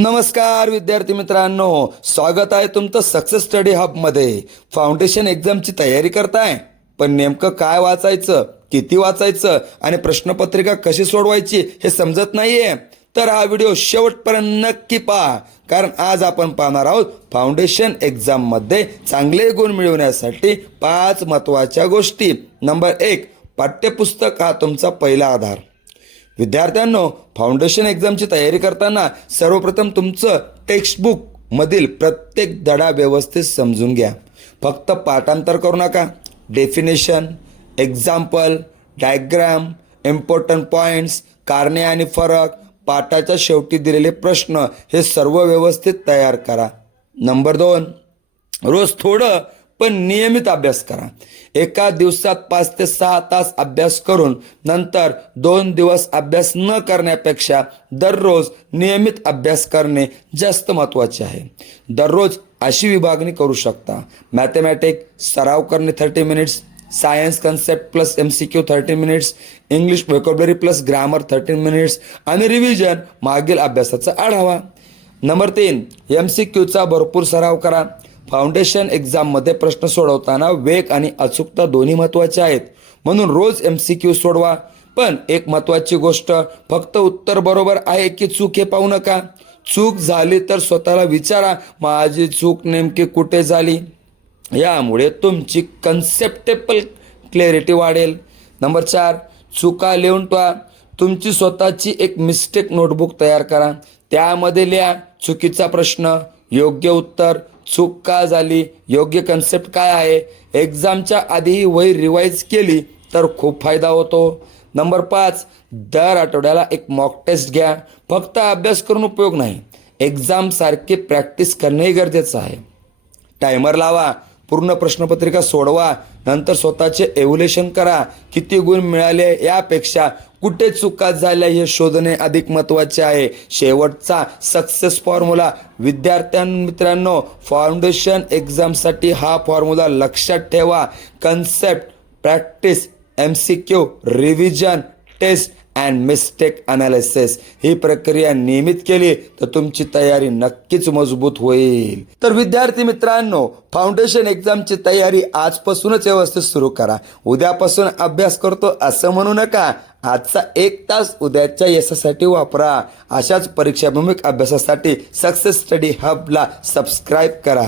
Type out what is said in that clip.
नमस्कार विद्यार्थी मित्रांनो, स्वागत आहे तुमचं सक्सेस स्टडी हब मध्ये। फाउंडेशन एक्झामची तयारी करताय, पण नेमकं काय वाचायचं, किती वाचायचं आणि प्रश्नपत्रिका कशी सोडवायची हे समजत नाहीये, तर हा व्हिडिओ शेवटपर्यंत नक्की पहा। कारण आज आपण पाहणार आहोत फाउंडेशन एक्झाम मध्ये चांगले गुण मिळवण्यासाठी 5 महत्त्वाच्या गोष्टी। नंबर 1, पाठ्यपुस्तक हा तुमचा पहिला आधार। विद्यार्थ्यांनो, फाउंडेशन एक्झामची तयारी करताना सर्वप्रथम तुमचं टेक्स्टबुक मधील प्रत्येक धडा व्यवस्थित समजून घ्या। फक्त पाठांतर करू नका। Definition, example, diagram, important points, कारणे आणि फरक, पाठाच्या शेवटी दिलेले प्रश्न हे सर्व व्यवस्थित तयार करा। नंबर 2, रोज थोडं पण नियमित अभ्यास करा। एका दिवसात 5 ते 6 तास अभ्यास करून नंतर 2 दिवस अभ्यास न करण्यापेक्षा दररोज नियमित अभ्यास करणे जास्त महत्त्वाचे आहे। दररोज अशी विभागणी करू शकता: मॅथमॅटिक्स सराव करणे 30 minutes, science concept plus MCQ 30 minutes, English vocabulary plus grammar 30 minutes आणि रिव्हिजन मागील अभ्यासाचा आढावा। नंबर 3, MCQचा भरपूर सराव करा। फाउंडेशन एक्झाममध्ये प्रश्न सोडवताना वेग आणि अचूकता दोन्ही महत्त्वाचे आहेत, म्हणून रोज MCQ सोडवा। पण एक महत्त्वाची गोष्ट, फक्त उत्तर बरोबर आहे की चूक हे पाहू नका। चूक झाली तर स्वतःला विचारा, माझी चूक नेमकी कुठे झाली। यामुळे तुमची कन्सेप्टेबल क्लॅरिटी वाढेल। नंबर 4, चुका लिहून ठेवा। तुमची स्वतःची एक मिस्टेक नोटबुक तयार करा। त्यामध्ये लिहा चुकीचा प्रश्न, योग्य उत्तर, चूक का झाली, योग्य कन्सेप्ट काय आहे। एक्झामच्या आधी ही वही रिवाइज केली तर खूप फायदा होतो। नंबर 5, दर आठवड्याला एक मॉक टेस्ट घ्या। फक्त अभ्यास करून उपयोग नाही, एक्झाम सारखी प्रॅक्टिस करणंही गरजेचं आहे। टायमर लावा, पूर्ण प्रश्नपत्रिका सोडवा, नंतर स्वतःचे एव्हल्युएशन करा। किती गुण मिळाले यापेक्षा कुठे चुका झाल्या हे शोधणे अधिक महत्त्वाचे आहे। शेवटचा सक्सेस फॉर्म्युला मित्रांनो, फाउंडेशन एक्झामसाठी हा फॉर्म्युला लक्षात ठेवा: concept, practice, MCQ, revision, test and mistake analysis. ही प्रक्रिया नियमित केली तर तुमची तयारी नक्कीच मजबूत होईल। तर विद्यार्थी मित्रांनो, फाउंडेशन एक्झामची तयारी आजपासूनच व्यवस्थित सुरू करा। उद्यापासून अभ्यास करतो असं म्हणू नका। आजचा 1 तास उद्याच्या यशासाठी वापरा। अशाच परीक्षाभिमुख अभ्यासासाठी सक्सेस स्टडी हबला सबस्क्राईब करा।